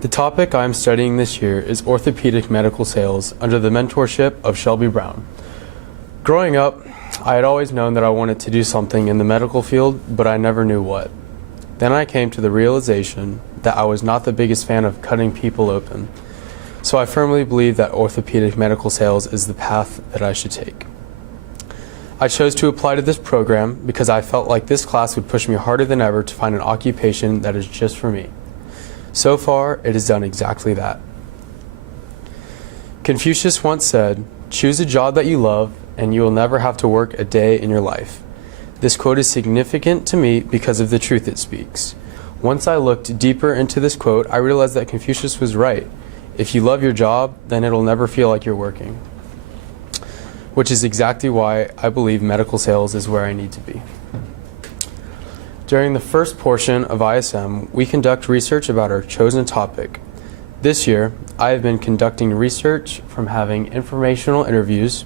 The topic I am studying this year is orthopedic medical sales under the mentorship of Shelby Brown. Growing up, I had always known that I wanted to do something in the medical field, but I never knew what. Then I came to the realization that I was not the biggest fan of cutting people open. So I firmly believe that orthopedic medical sales is the path that I should take. I chose to apply to this program because I felt like this class would push me harder than ever to find an occupation that is just for me. So far, it has done exactly that. Confucius once said, "Choose a job that you love, and you will never have to work a day in your life." This quote is significant to me because of the truth it speaks. Once I looked deeper into this quote, I realized that Confucius was right. If you love your job, then it'll never feel like you're working. Which is exactly why I believe medical sales is where I need to be. During the first portion of ISM, we conduct research about our chosen topic. This year, I have been conducting research from having informational interviews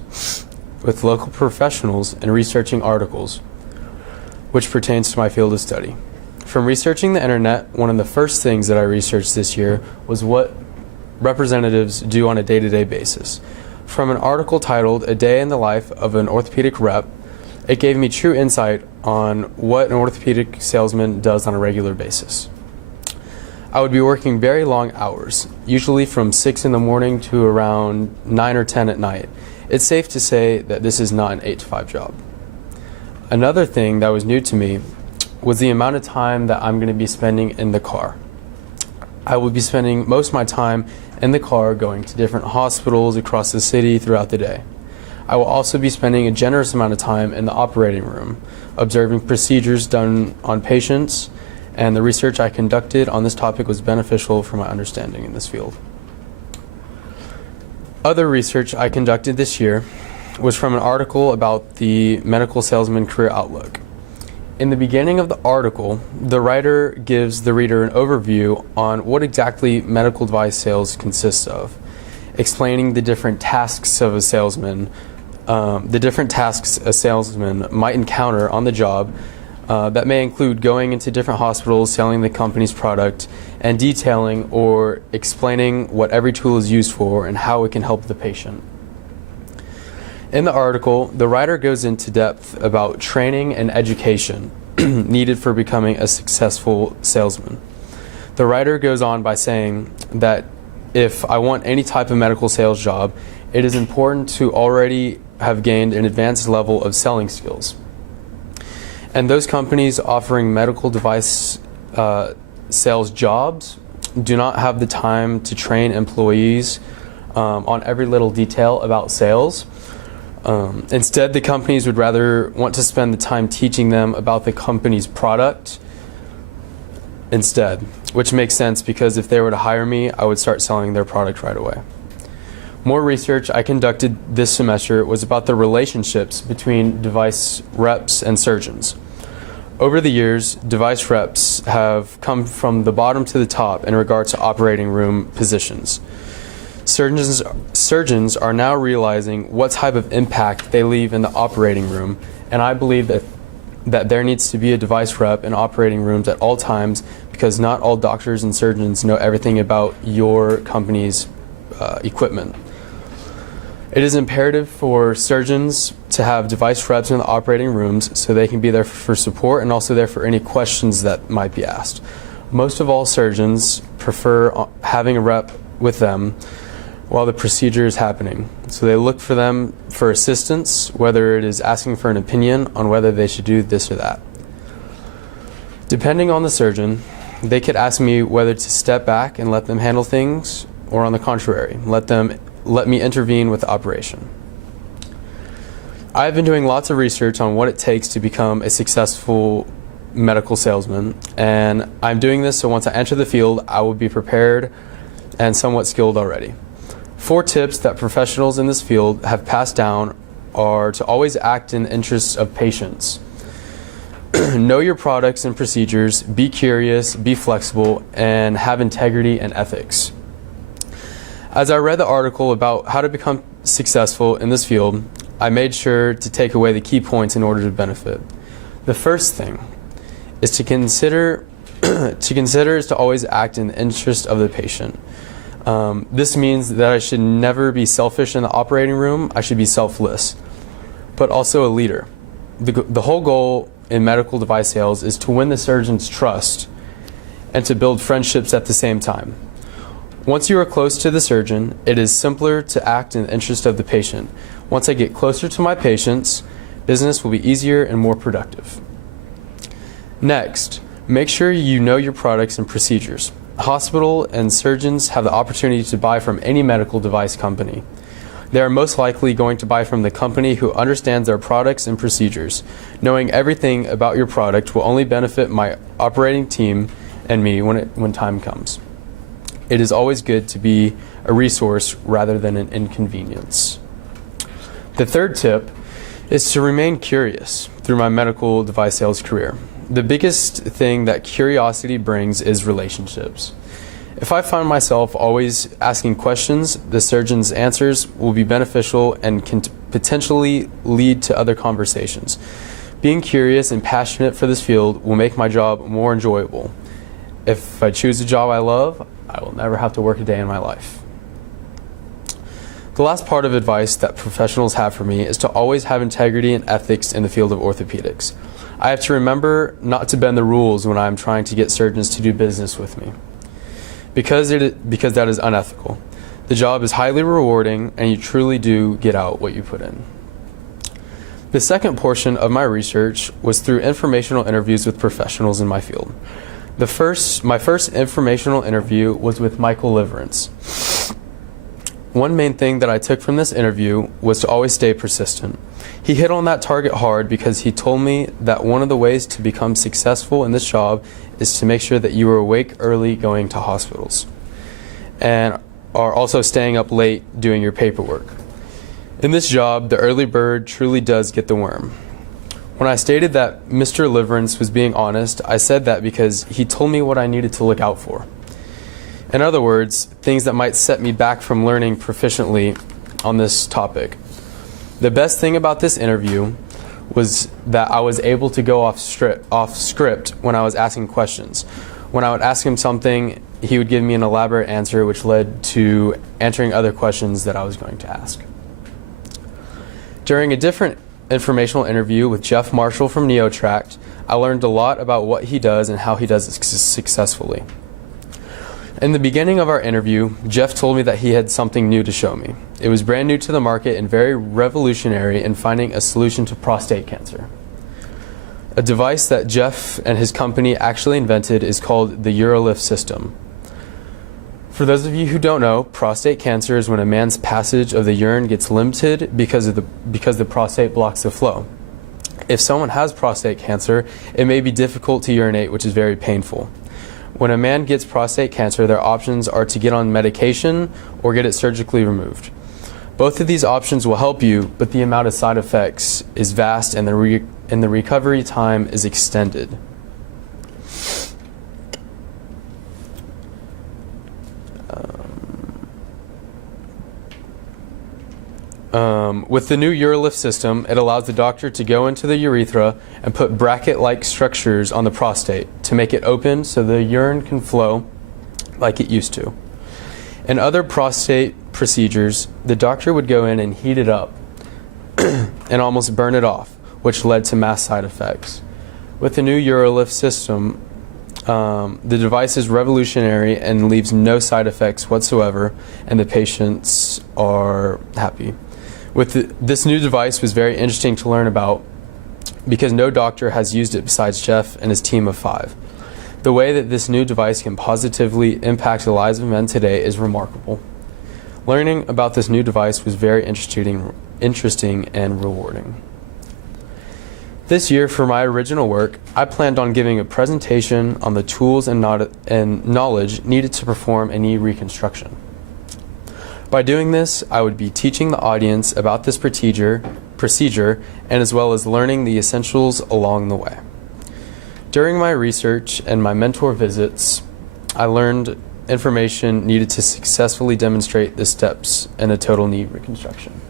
with local professionals and researching articles, which pertains to my field of study. From researching the internet, one of the first things that I researched this year was what representatives do on a day-to-day basis. From an article titled "A Day in the Life of an Orthopedic Rep," it gave me true insight on what an orthopedic salesman does on a regular basis. I would be working very long hours, usually from 6 in the morning to around 9 or 10 at night. It's safe to say that this is not an 8 to 5 job. Another thing that was new to me was the amount of time that I'm going to be spending in the car. I will be spending most of my time in the car going to different hospitals across the city throughout the day. I will also be spending a generous amount of time in the operating room, observing procedures done on patients, and the research I conducted on this topic was beneficial for my understanding in this field. Other research I conducted this year was from an article about the medical salesman career outlook. In the beginning of the article, the writer gives the reader an overview on what exactly medical device sales consists of, explaining the different tasks of a salesman, the different tasks a salesman might encounter on the job that may include going into different hospitals, selling the company's product, and detailing or explaining what every tool is used for and how it can help the patient. In the article, the writer goes into depth about training and education needed for becoming a successful salesman. The writer goes on by saying that if I want any type of medical sales job, it is important to already have gained an advanced level of selling skills. And those companies offering medical device sales jobs do not have the time to train employees on every little detail about sales. Instead, the companies would rather want to spend the time teaching them about the company's product instead, which makes sense because if they were to hire me, I would start selling their product right away. More research I conducted this semester was about the relationships between device reps and surgeons. Over the years, device reps have come from the bottom to the top in regards to operating room positions. Surgeons are now realizing what type of impact they leave in the operating room, and I believe that there needs to be a device rep in operating rooms at all times because not all doctors and surgeons know everything about your company's equipment. It is imperative for surgeons to have device reps in the operating rooms so they can be there for support and also there for any questions that might be asked. Most of all surgeons prefer having a rep with them while the procedure is happening. So they look for them for assistance, whether it is asking for an opinion on whether they should do this or that. Depending on the surgeon, they could ask me whether to step back and let them handle things, or on the contrary, let me intervene with the operation. I've been doing lots of research on what it takes to become a successful medical salesman, and I'm doing this so once I enter the field, I will be prepared and somewhat skilled already. 4 tips that professionals in this field have passed down are to always act in the interests of patients. Know your products and procedures, be curious, be flexible, and have integrity and ethics. As I read the article about how to become successful in this field, I made sure to take away the key points in order to benefit. The first thing is to consider to consider is to always act in the interest of the patient. This means that I should never be selfish in the operating room. I should be selfless, but also a leader. The whole goal in medical device sales is to win the surgeon's trust and to build friendships at the same time. Once you are close to the surgeon, it is simpler to act in the interest of the patient. Once I get closer to my patients, business will be easier and more productive. Next, make sure you know your products and procedures. Hospital and surgeons have the opportunity to buy from any medical device company. They are most likely going to buy from the company who understands their products and procedures. Knowing everything about your product will only benefit my operating team and me when time comes. It is always good to be a resource rather than an inconvenience. The third tip is to remain curious through my medical device sales career. The biggest thing that curiosity brings is relationships. If I find myself always asking questions, the surgeon's answers will be beneficial and can potentially lead to other conversations. Being curious and passionate for this field will make my job more enjoyable. If I choose a job I love, I will never have to work a day in my life. The last part of advice that professionals have for me is to always have integrity and ethics in the field of orthopedics. I have to remember not to bend the rules when I am trying to get surgeons to do business with me, because that is unethical. The job is highly rewarding and you truly do get out what you put in. The second portion of my research was through informational interviews with professionals in my field. My first informational interview was with Michael Liverance. One main thing that I took from this interview was to always stay persistent. He hit on that target hard because he told me that one of the ways to become successful in this job is to make sure that you are awake early going to hospitals and are also staying up late doing your paperwork. In this job, the early bird truly does get the worm. When I stated that Mr. Liverance was being honest, I said that because he told me what I needed to look out for. In other words, things that might set me back from learning proficiently on this topic. The best thing about this interview was that I was able to go off script when I was asking questions. When I would ask him something, he would give me an elaborate answer, which led to answering other questions that I was going to ask. During a different informational interview with Jeff Marshall from NeoTract, I learned a lot about what he does and how he does it successfully. In the beginning of our interview, Jeff told me that he had something new to show me. It was brand new to the market and very revolutionary in finding a solution to prostate cancer. A device that Jeff and his company actually invented is called the UroLift system. For those of you who don't know, prostate cancer is when a man's passage of the urine gets limited because the prostate blocks the flow. If someone has prostate cancer, it may be difficult to urinate, which is very painful. When a man gets prostate cancer, their options are to get on medication or get it surgically removed. Both of these options will help you, but the amount of side effects is vast and the recovery time is extended. With the new UroLift system, it allows the doctor to go into the urethra and put bracket-like structures on the prostate to make it open so the urine can flow like it used to. In other prostate procedures, the doctor would go in and heat it up and almost burn it off, which led to mass side effects. With the new UroLift system, the device is revolutionary and leaves no side effects whatsoever, and the patients are happy. This new device was very interesting to learn about because no doctor has used it besides Jeff and his team of 5. The way that this new device can positively impact the lives of men today is remarkable. Learning about this new device was very interesting and rewarding. This year, for my original work, I planned on giving a presentation on the tools and knowledge needed to perform a knee reconstruction. By doing this, I would be teaching the audience about this procedure, and as well as learning the essentials along the way. During my research and my mentor visits, I learned information needed to successfully demonstrate the steps in a total knee reconstruction.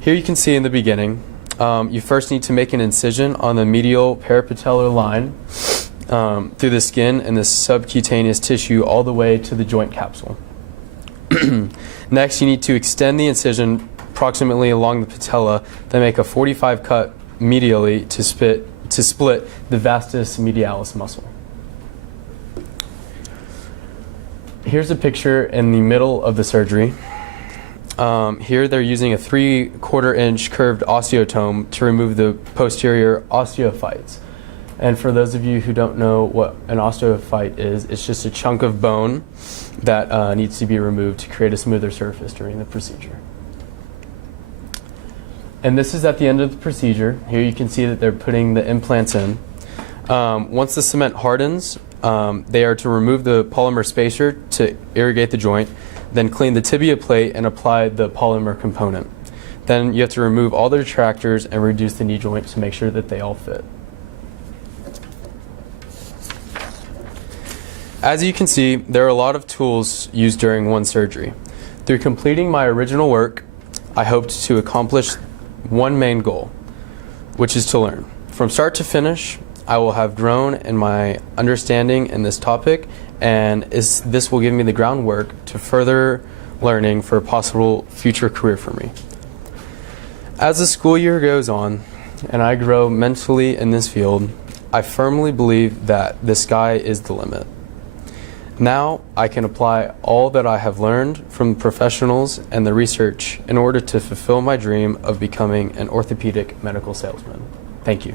Here you can see in the beginning, you first need to make an incision on the medial parapatellar line through the skin and the subcutaneous tissue all the way to the joint capsule. Next, you need to extend the incision approximately along the patella, then make a 45 cut medially to split the vastus medialis muscle. Here's a picture in the middle of the surgery. Here they're using a 3/4 inch curved osteotome to remove the posterior osteophytes. And for those of you who don't know what an osteophyte is, it's just a chunk of bone that needs to be removed to create a smoother surface during the procedure. And this is at the end of the procedure. Here you can see that they're putting the implants in. Once the cement hardens, they are to remove the polymer spacer to irrigate the joint, then clean the tibia plate and apply the polymer component. Then you have to remove all the detractors and reduce the knee joint to make sure that they all fit. As you can see, there are a lot of tools used during one surgery. Through completing my original work, I hoped to accomplish one main goal, which is to learn. From start to finish, I will have grown in my understanding in this topic, and this will give me the groundwork to further learning for a possible future career for me. As the school year goes on, and I grow mentally in this field, I firmly believe that the sky is the limit. Now I can apply all that I have learned from the professionals and the research in order to fulfill my dream of becoming an orthopedic medical salesman. Thank you.